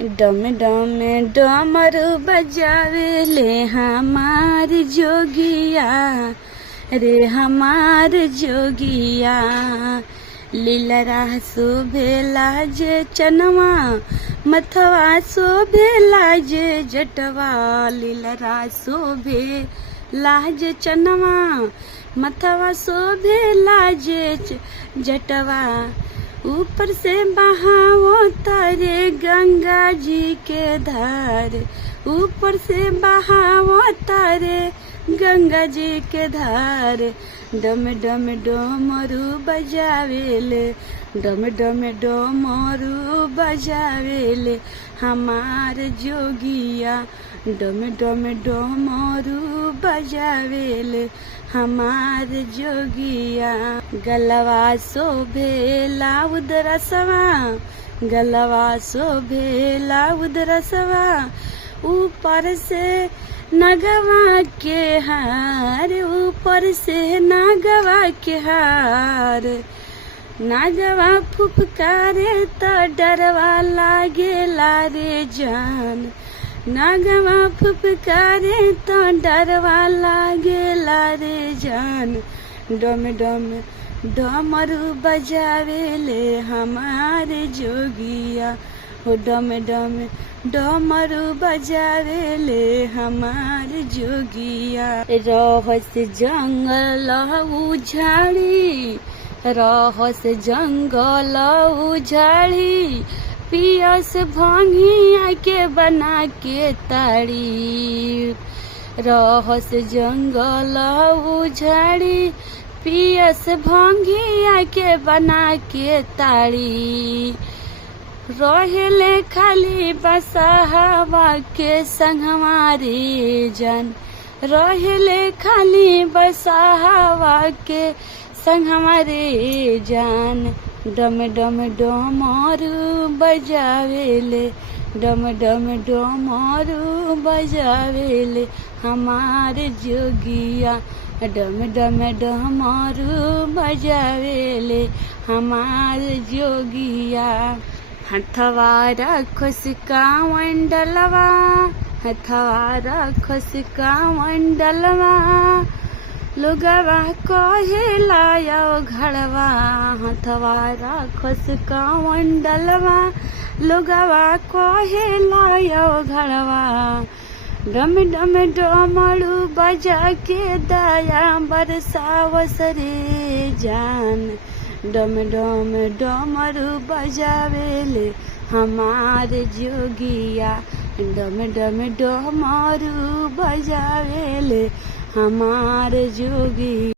डम डम डमरू बजावेले हमार जोगिया रे हमार जोगिया। लीलरा शोभेला जे चनवा मथवा शोभेला जे जटवा। लीलरा शोभेला जे चनवा मथवा शोभेला जे जटवा। ऊपर से बहावो तारे गंगा जी के धार। ऊपर से बहावो तारे गंगा जी के धार। डम डम डमरू बजावेले डम डम डमरू बजावेले हमार जोगिया। डम डम डमरू बजावेले हमार जोगिया। गलवा शोभेला उदरसवा गलवा शोभेला उदरसवा। ऊपर से नगवा के हार ऊपर से नागवा के हार। नागवा फुफकारे तो डरवा लागेला रे जान। नागवा फुफकारे तो डरवा लागेला रे जान। डम डम डमरू बजावेले हमारे जोगिया। हो डम डम डमरू बजावेले हमारे जोगिया। रहस जंगल उझाड़ी रहस जंगल उझाड़ी। पियस भंगिया के बना के ताड़ी। रहस जंगल उझाड़ी पियस भंगिया के बना के ताड़ी। रहेले खाली बसहावा के संगवा रे जान। रहेले खाली बसहावा के संगवा रे जान। डम डम डमरू बजावेले डम डम डमरू बजावेले हमारे जोगिया। डम डम डमरू बजावेले हमारे जोगिया। हथवा रखस कावंडलवा हथवा रखस कावंडलवा। लोगवा कहेला यो घड़वा हथवा रखस कावंडलवा। लोगवा कहेला यो घड़वा। डम डम डमरू बजा के दया बरसावस रे जान। डम डम डमरू बजावेले हमारे जोगिया। डम डम डमरू बजावेले हमारे जोगी।